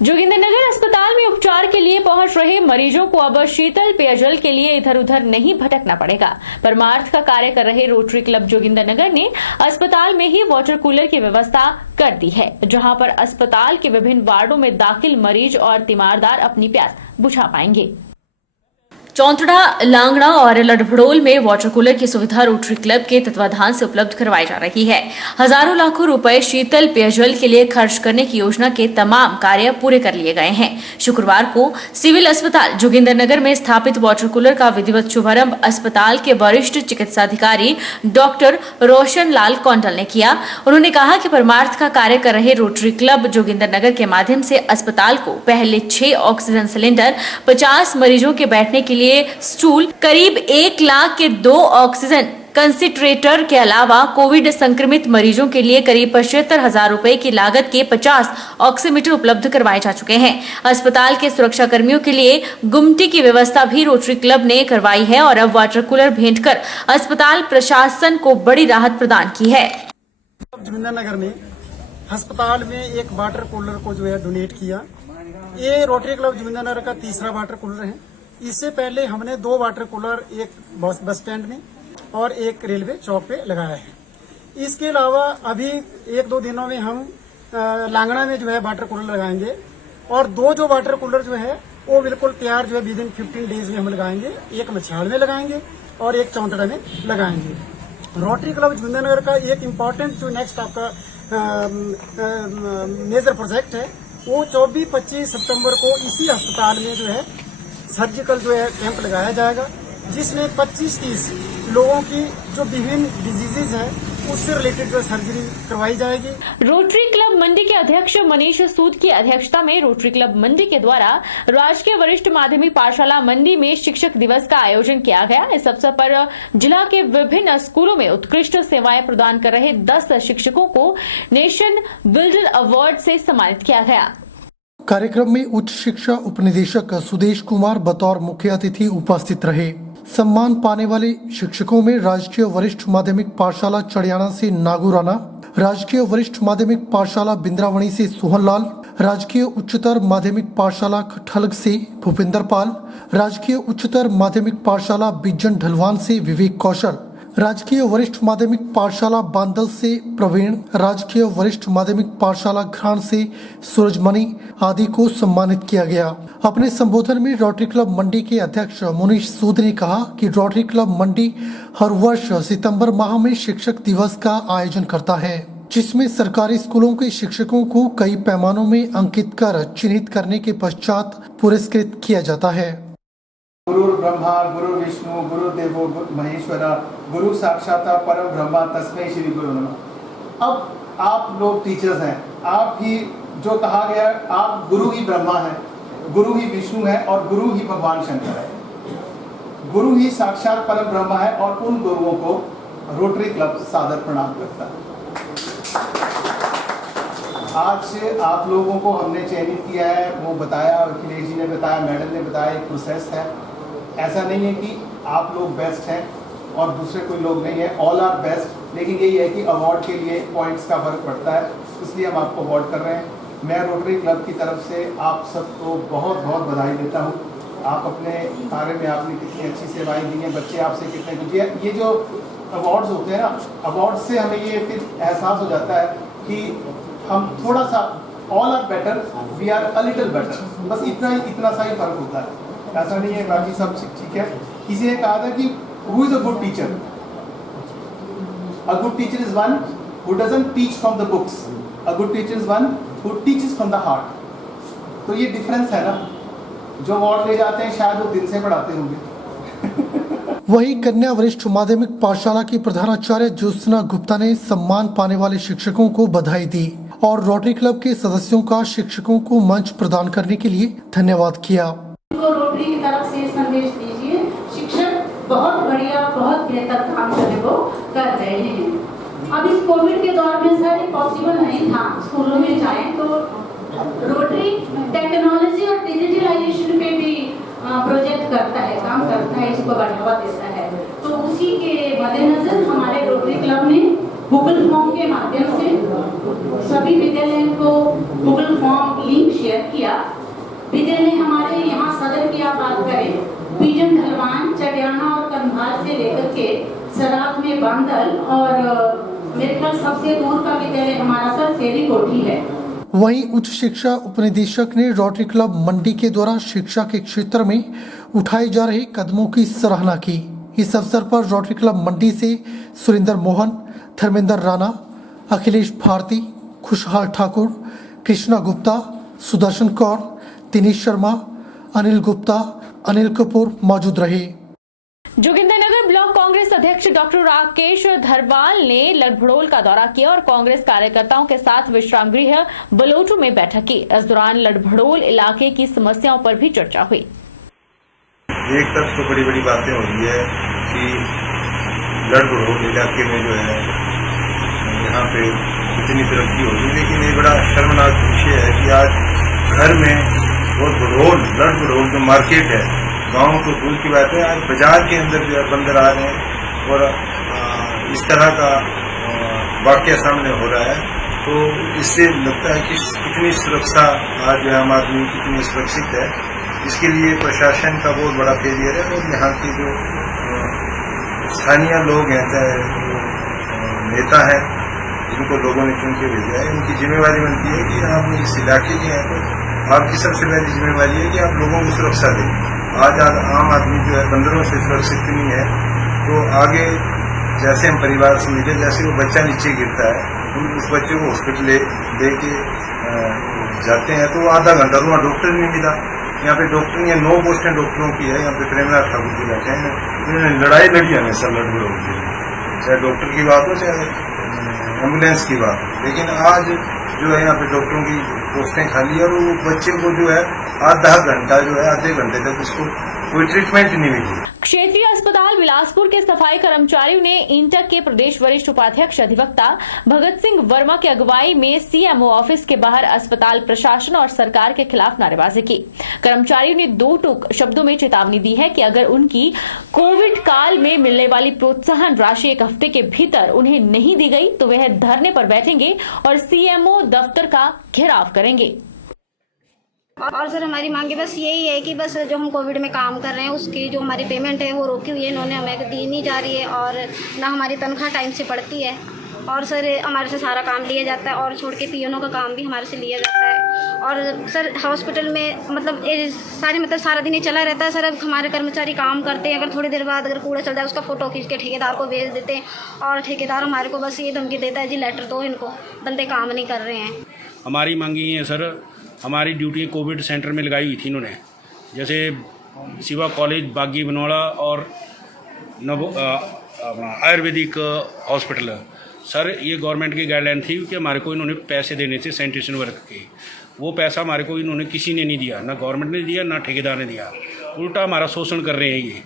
जोगिंदरनगर अस्पताल में उपचार के लिए पहुंच रहे मरीजों को अब शीतल पेयजल के लिए इधर उधर नहीं भटकना पड़ेगा। परमार्थ का कार्य कर रहे रोटरी क्लब जोगिंदरनगर ने अस्पताल में ही वाटर कूलर की व्यवस्था कर दी है, जहां पर अस्पताल के विभिन्न वार्डों में दाखिल मरीज और तीमारदार अपनी प्यास बुझा पाएंगे। चौंतड़ा, लांगड़ा और लड़भड़ोल में वाटर कूलर की सुविधा रोटरी क्लब के तत्वाधान से उपलब्ध करवाई जा रही है। हजारों लाखों रुपए शीतल पेयजल के लिए खर्च करने की योजना के तमाम कार्य पूरे कर लिए गए हैं। शुक्रवार को सिविल अस्पताल जोगिंदरनगर में स्थापित वाटर कूलर का विधिवत शुभारंभ अस्पताल के वरिष्ठ चिकित्साधिकारी डॉक्टर रोशन लाल कौंडल ने किया। उन्होंने कहा कि परमार्थ का कार्य कर रहे रोटरी क्लब जोगिंदरनगर के माध्यम से अस्पताल को पहले 6 ऑक्सीजन सिलेंडर, 50 मरीजों के बैठने के लिए स्टूल, करीब 1 लाख के 2 ऑक्सीजन कंसंट्रेटर के अलावा कोविड संक्रमित मरीजों के लिए करीब 75,000 रुपए की लागत के 50 ऑक्सीमीटर उपलब्ध करवाए जा चुके हैं। अस्पताल के सुरक्षा कर्मियों के लिए गुमटी की व्यवस्था भी रोटरी क्लब ने करवाई है और अब वाटर कूलर भेंट कर अस्पताल प्रशासन को बड़ी राहत प्रदान की है। जोगिंदरनगर में अस्पताल में एक वाटर कूलर को जो है डोनेट किया। ये रोटरी क्लब जोगिंदरनगर का तीसरा वाटर कूलर है। इससे पहले हमने 2 वाटर कूलर, एक बस स्टैंड में और एक रेलवे चौक पे लगाया है। इसके अलावा अभी 1-2 दिनों में हम लांगड़ा में जो है वाटर कूलर लगाएंगे और 2 जो वाटर कूलर जो है वो बिल्कुल तैयार जो है विद इन 15 डेज में हम लगाएंगे। एक मछाड़ में लगाएंगे और एक चौंतड़ा में लगाएंगे। रोटरी क्लब जोगिंदरनगर का एक इम्पोर्टेंट जो नेक्स्ट आपका मेजर प्रोजेक्ट है वो 24-25 सितंबर को इसी अस्पताल में जो है सर्जिकल जो है कैंप लगाया जाएगा, जिसमें 25-30 लोगों की जो विभिन्न डिजीजेज हैं उससे रिलेटेड जो सर्जरी करवाई जाएगी। रोटरी क्लब मंडी के अध्यक्ष मनीष सूद की अध्यक्षता में रोटरी क्लब मंडी के द्वारा राजकीय वरिष्ठ माध्यमिक पाठशाला मंडी में शिक्षक दिवस का आयोजन किया गया। इस अवसर पर जिला के विभिन्न स्कूलों में उत्कृष्ट सेवाएं प्रदान कर रहे 10 शिक्षकों को नेशन बिल्डर अवार्ड से सम्मानित किया गया। कार्यक्रम में उच्च शिक्षा उपनिदेशक सुदेश कुमार बतौर मुख्य अतिथि उपस्थित रहे। सम्मान पाने वाले शिक्षकों में राजकीय वरिष्ठ माध्यमिक पाठशाला चढ़ियाना से नागू राणा, राजकीय वरिष्ठ माध्यमिक पाठशाला बिंद्रावणी से सोहन लाल, राजकीय उच्चतर माध्यमिक पाठशाला खटहलग से भूपेंद्र पाल, राजकीय उच्चतर माध्यमिक पाठशाला बिज्जन ढलवान से विवेक कौशल, राजकीय वरिष्ठ माध्यमिक पाठशाला बांदल से प्रवीण, राजकीय वरिष्ठ माध्यमिक पाठशाला घरान से सूरजमणि आदि को सम्मानित किया गया। अपने संबोधन में रोटरी क्लब मंडी के अध्यक्ष मनीष सूद ने कहा कि रोटरी क्लब मंडी हर वर्ष सितंबर माह में शिक्षक दिवस का आयोजन करता है, जिसमें सरकारी स्कूलों के शिक्षकों को कई पैमानों में अंकित कर चिन्हित करने के पश्चात पुरस्कृत किया जाता है। गुरु ब्रह्मा गुरु विष्णु गुरु देवो महेश्वरा गुरु साक्षात परम ब्रह्मा तस्मै श्री गुरु नमः। अब आप लोग टीचर्स हैं, आप ही जो कहा गया, आप गुरु ही ब्रह्मा है, गुरु ही विष्णु है और गुरु ही भगवान शंकर है। गुरु ही साक्षात परम ब्रह्मा है और उन गुरुओं को रोटरी क्लब सादर प्रणाम करता है। आज आप लोगों को हमने चयनित किया है, वो बताया, अखिलेश जी ने बताया, मैडम ने बताया, एक प्रोसेस है। ऐसा नहीं है कि आप लोग बेस्ट हैं और दूसरे कोई लोग नहीं है, ऑल आर बेस्ट। लेकिन यही है कि अवार्ड के लिए पॉइंट्स का फर्क पड़ता है, इसलिए हम आपको अवार्ड कर रहे हैं। मैं रोटरी क्लब की तरफ से आप सबको बहुत बहुत बधाई देता हूँ। आप अपने कार्य में आपने कितनी अच्छी सेवाएं दी हैं, बच्चे आपसे कितने कुछ। ये जो अवार्ड्स होते हैं ना, अवार्ड से हमें ये फिर एहसास हो जाता है कि हम थोड़ा सा all are better, we are a little better, बस इतना सा ही फर्क होता है। ऐसा नहीं है, बाकी सब ठीक है। किसी ने कहा था कि who is a good teacher? A good teacher is one who doesn't teach from the books, a good teacher is one who teaches from the heart. तो ये डिफरेंस है ना, जो अवार्ड ले जाते हैं शायद वो दिल से पढ़ाते होंगे। वही कन्या वरिष्ठ माध्यमिक पाठशाला की प्रधानाचार्य ज्योत्सना गुप्ता ने सम्मान पाने वाले शिक्षकों को बधाई दी और रोटरी क्लब के सदस्यों का शिक्षकों को मंच प्रदान करने के लिए धन्यवाद किया। रोटरी की तरफ से संदेश दीजिए, शिक्षक बहुत बढ़िया, बहुत बेहतर काम जो है वो कर रहे हैं। अब इस कोविड के दौर में सर पॉसिबल नहीं था स्कूलों में जाएं, तो रोटरी टेक्नोलॉजी और डिजिटलाइजेशन पे भी प्रोजेक्ट करता है, काम करता है, इसको बढ़ावा देता है। तो उसी के मद्देनजर हमारे रोटरी क्लब ने गूगल फॉर्म के माध्यम से सभी विद्यालयों को गूगल फॉर्म लिंक शेयर किया। विद्यालय हमारे यहाँ सदर की आप बात करें, बीजन ढलवान, चटियाना और कंधार से लेकर के सराफ में बांदल और मेरे ख्याल सबसे दूर का विद्यालय हमारा सर सेरी कोठी है। वहीं उच्च शिक्षा उपनिदेशक ने रोटरी क्लब मंडी के द्वारा शिक्षा के क्षेत्र में उठाए जा रहे कदमों की सराहना की। इस अवसर पर रोटरी क्लब मंडी से सुरेंद्र मोहन, धर्मेंद्र राणा, अखिलेश भारती, खुशहाल ठाकुर, कृष्णा गुप्ता, सुदर्शन कौर, दिनेश शर्मा, अनिल गुप्ता, अनिल कपूर मौजूद रहे। जोगिंदरनगर ब्लॉक कांग्रेस अध्यक्ष डॉक्टर राकेश धरवाल ने लड़भड़ोल का दौरा किया और कांग्रेस कार्यकर्ताओं के साथ विश्राम गृह बलोटू में बैठक की। इस दौरान लड़भड़ोल इलाके की समस्याओं पर भी चर्चा हुई। एक तरफ तो बड़ी बड़ी बातें हो रही है कि लड़भड़ोल इलाके में जो है यहाँ पे इतनी तरक्की हो रही है, लेकिन ये बड़ा शर्मनाक विषय है कि आज घर में लड़भड़ोल जो मार्केट है, गांव तो दूर की बात है, आज बाजार के अंदर जो है बंदर आ रहे हैं और इस तरह का वाकया सामने हो रहा है। तो इससे लगता है कि कितनी सुरक्षा आज जो आम आदमी कितनी सुरक्षित है, इसके लिए प्रशासन का बहुत बड़ा फेलियर है। और यहाँ के जो स्थानीय लोग हैं, चाहे नेता हैं, जिनको लोगों ने चुन के भेजा है, उनकी जिम्मेवारी बनती है कि आप इस इलाके के हैं तो आपकी सबसे पहली जिम्मेवारी है कि आप लोगों को सुरक्षा दें। आज आम आदमी जो है बंदरों से सुरक्षित नहीं है, तो आगे जैसे हम परिवार से मिले, जैसे वो बच्चा नीचे गिरता है, उस बच्चे को हॉस्पिटल लेके जाते हैं तो आधा घंटा वहाँ डॉक्टर नहीं मिला। यहाँ पे डॉक्टर नहीं है, 9 पोस्टें डॉक्टरों की है। यहाँ पे प्रेमनाथ ठाकुर जी बैठे हैं, उन्होंने लड़ाई लड़ी हमेशा लड़भड़ोल की, चाहे डॉक्टर की बात हो चाहे एम्बुलेंस की बात हो। लेकिन आज जो है यहाँ पे डॉक्टरों की पोस्टें खाली है और वो बच्चे को जो है आधे घंटे तक उसको कोई ट्रीटमेंट नहीं मिली। क्षेत्रीय अस्पताल बिलासपुर के सफाई कर्मचारियों ने इंटक के प्रदेश वरिष्ठ उपाध्यक्ष अधिवक्ता भगत सिंह वर्मा की अगुवाई में सीएमओ ऑफिस के बाहर अस्पताल प्रशासन और सरकार के खिलाफ नारेबाजी की। कर्मचारियों ने 2 टूक शब्दों में चेतावनी दी है कि अगर उनकी कोविड काल में मिलने वाली प्रोत्साहन राशि 1 हफ्ते के भीतर उन्हें नहीं दी गई तो वह धरने पर बैठेंगे और सीएमओ दफ्तर का घेराव करेंगे। और सर हमारी मांगे बस यही है कि बस जो हम कोविड में काम कर रहे हैं उसकी जो हमारी पेमेंट है वो रोकी हुई है, इन्होंने हमें दी नहीं जा रही है और ना हमारी तनख्वाह टाइम से पड़ती है। और सर हमारे से सारा काम लिया जाता है और छोड़ के पीएनओ का काम भी हमारे से लिया जाता है। और सर हॉस्पिटल में मतलब सारा दिन ही चला रहता है। सर अब हमारे कर्मचारी काम करते हैं, अगर थोड़ी देर बाद अगर कूड़ा चल जाए उसका फ़ोटो खींच के ठेकेदार को भेज देते हैं और ठेकेदार हमारे को बस ये धमकी देता है जी लेटर दो इनको, बंदे काम नहीं कर रहे हैं। हमारी मांगी है सर, हमारी ड्यूटी कोविड सेंटर में लगाई हुई थी इन्होंने, जैसे शिवा कॉलेज, बागी बनवाड़ा और अपना आयुर्वेदिक हॉस्पिटल। सर ये गवर्नमेंट की गाइडलाइन थी कि हमारे को इन्होंने पैसे देने थे सैनिटेशन वर्क के, वो पैसा हमारे को इन्होंने किसी ने नहीं दिया, ना गवर्नमेंट ने दिया ना ठेकेदार ने दिया। उल्टा हमारा शोषण कर रहे हैं ये,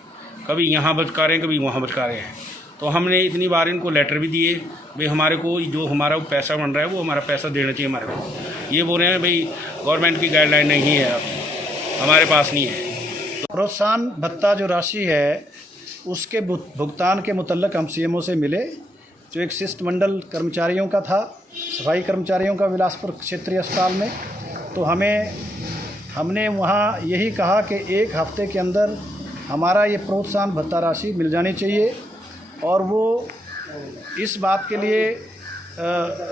कभी यहाँ बचका रहे हैं कभी वहाँ बचका रहे हैं। तो हमने इतनी बार इनको लेटर भी दिए भाई हमारे को जो हमारा पैसा बन रहा है वो हमारा पैसा देना चाहिए हमारे को। ये बोल रहे हैं भाई गवर्नमेंट की गाइडलाइन नहीं है, हमारे पास नहीं है। प्रोत्साहन भत्ता जो राशि है उसके भुगतान के मुतल्लक हम सीएमओ से मिले, जो एक शिष्टमंडल कर्मचारियों का था, सफाई कर्मचारियों का बिलासपुर क्षेत्रीय अस्पताल में। तो हमने वहाँ यही कहा कि 1 हफ्ते के अंदर हमारा ये प्रोत्साहन भत्ता राशि मिल जानी चाहिए और वो इस बात के लिए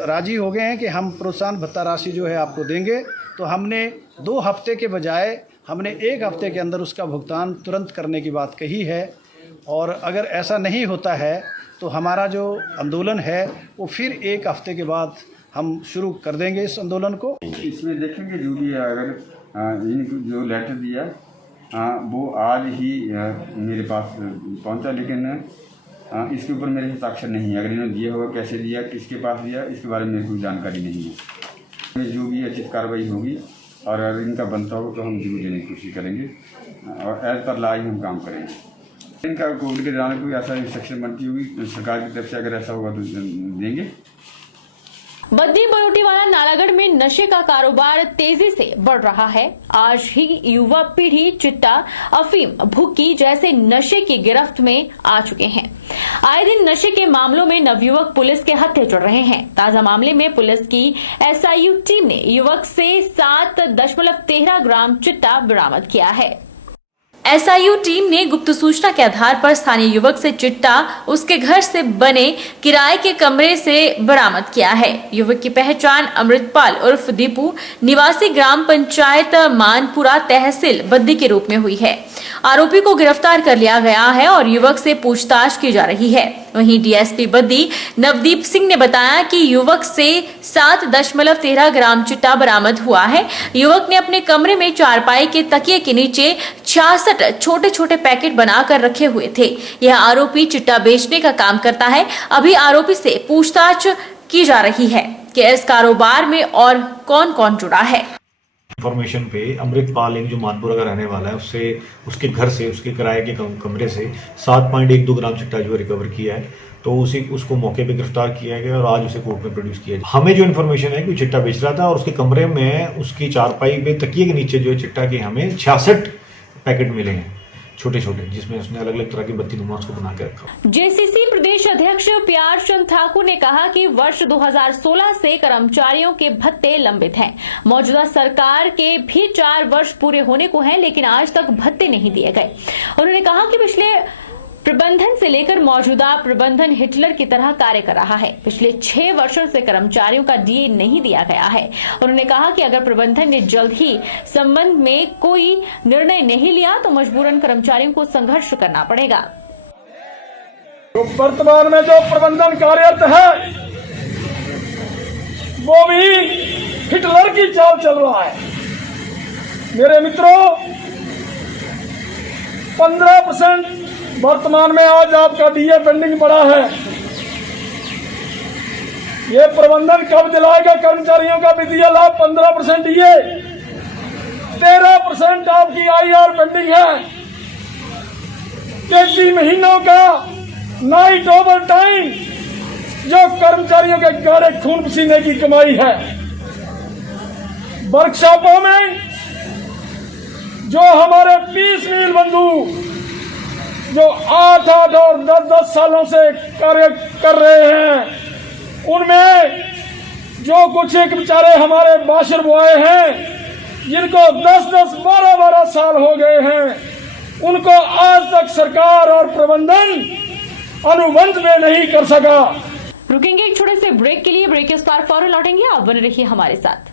राजी हो गए हैं कि हम प्रोत्साहन भत्ता राशि जो है आपको देंगे। तो हमने 2 हफ्ते के बजाय हमने 1 हफ्ते के अंदर उसका भुगतान तुरंत करने की बात कही है। और अगर ऐसा नहीं होता है तो हमारा जो आंदोलन है वो फिर 1 हफ्ते के बाद हम शुरू कर देंगे इस आंदोलन को। इसमें देखेंगे जो भी है, अगर इनको जो लेटर दिया वो आज ही मेरे पास पहुंचा, लेकिन इसके ऊपर मेरे हस्ताक्षर नहीं है। अगर इन्होंने दिया होगा, कैसे दिया, किसके पास दिया, इसके बारे में कोई जानकारी नहीं है। जो भी उचित कार्रवाई होगी और अगर इनका बनता होगा तो हम जरूर देने की कोशिश करेंगे और एज पर लॉ ही हम काम करेंगे। इनका कोविड के दौरान कोई ऐसा इंस्ट्रक्शन बनती होगी सरकार की तरफ से, अगर ऐसा होगा तो देंगे। बद्दी बरोटीवाला नालागढ़ में नशे का कारोबार तेजी से बढ़ रहा है। आज ही युवा पीढ़ी चिट्टा, अफीम, भुक्की जैसे नशे की गिरफ्त में आ चुके हैं। आए दिन नशे के मामलों में नवयुवक पुलिस के हत्थे चढ़ रहे हैं। ताजा मामले में पुलिस की SIU टीम ने युवक से 7.13 ग्राम चिट्टा बरामद किया है। SIU टीम ने गुप्त सूचना के आधार पर स्थानीय युवक से चिट्टा उसके घर से बने किराए के कमरे से बरामद किया है। युवक की पहचान अमृतपाल उर्फ दीपू निवासी ग्राम पंचायत मानपुरा तहसील बद्दी के रूप में हुई है। आरोपी को गिरफ्तार कर लिया गया है और युवक से पूछताछ की जा रही है। वहीं DSP बद्दी नवदीप सिंह ने बताया कि युवक से 7.13 ग्राम चिट्टा बरामद हुआ है। युवक ने अपने कमरे में चारपाई के तकिए के नीचे 66 छोटे छोटे पैकेट बनाकर रखे हुए थे। यह आरोपी चिट्टा बेचने का काम करता है। अभी आरोपी से पूछताछ की जा रही है कि इस कारोबार में और कौन कौन जुड़ा है। इन्फॉर्मेशन पे अमृतपाल एक जो मानपुरा का रहने वाला है उससे उसके घर से उसके किराए के कमरे से 7.12 ग्राम चिट्टा जो रिकवर किया है, तो उसको मौके पे गिरफ्तार किया गया और आज उसे कोर्ट में प्रोड्यूस किया। हमें जो इन्फॉर्मेशन है कि चिट्टा बेच रहा था और उसके कमरे में उसकी चारपाई पे तकिए के नीचे जो चिट्टा के हमें 66 पैकेट मिले हैं छोटे छोटे, जिसमें उसने अलग अलग तरह की बत्ती नुमा उसको बना के रखा। JCC प्रदेश अध्यक्ष प्यार चंद ठाकुर ने कहा कि वर्ष 2016 से कर्मचारियों के भत्ते लंबित हैं। मौजूदा सरकार के भी 4 वर्ष पूरे होने को हैं, लेकिन आज तक भत्ते नहीं दिए गए। उन्होंने कहा कि पिछले प्रबंधन से लेकर मौजूदा प्रबंधन हिटलर की तरह कार्य कर रहा है। पिछले 6 वर्षों से कर्मचारियों का DA नहीं दिया गया है। उन्होंने कहा कि अगर प्रबंधन ने जल्द ही संबंध में कोई निर्णय नहीं लिया तो मजबूरन कर्मचारियों को संघर्ष करना पड़ेगा। तो वर्तमान में जो प्रबंधन कार्यरत है वो भी हिटलर की चाल चल रहा है। मेरे मित्रों, 15% वर्तमान में आज आपका DA पेंडिंग पड़ा है। ये प्रबंधन कब दिलाएगा कर्मचारियों का वित्तीय लाभ? 15% DA, 13% आपकी IR पेंडिंग है। 33 महीनों का नाइट ओवर टाइम जो कर्मचारियों के गाढ़े खून पसीने की कमाई है। वर्कशॉपों में जो हमारे 20 मील बंधु जो 8 और 10 सालों से कार्य कर रहे हैं, उनमें जो कुछ एक बेचारे हमारे बाशर बॉय हैं जिनको 10-10, 12-12 साल हो गए हैं, उनको आज तक सरकार और प्रबंधन अनुबंध में नहीं कर सका। रुकेंगे एक छोटे से ब्रेक के लिए। ब्रेक के बाद फौरन लौटेंगे। आप बने रहिए हमारे साथ।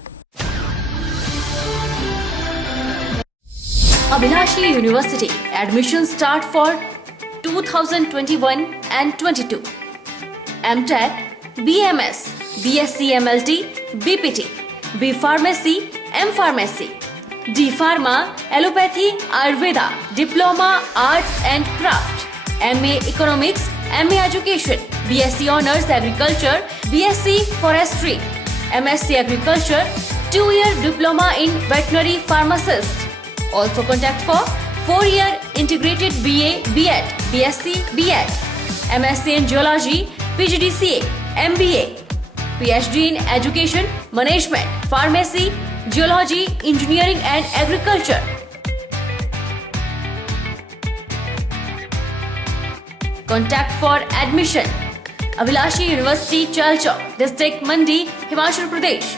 Abhilashi University admission start for 2021 and 22. MTech, BMS, BSc MLT, BPT, B Pharmacy, M Pharmacy, D Pharma, Allopathy, Ayurveda, Diploma, Arts and Craft, MA Economics, MA Education, BSc Honours Agriculture, BSc Forestry, MSc Agriculture, 2-year Diploma in Veterinary Pharmacist. Also contact for 4-year integrated BA, BEd, BSc, BEd, MSc in Geology, PGDCA, MBA, PhD in Education, Management, Pharmacy, Geology, Engineering and Agriculture. Contact for admission. Abhilashi University, Chalchok, District Mandi, Himachal Pradesh.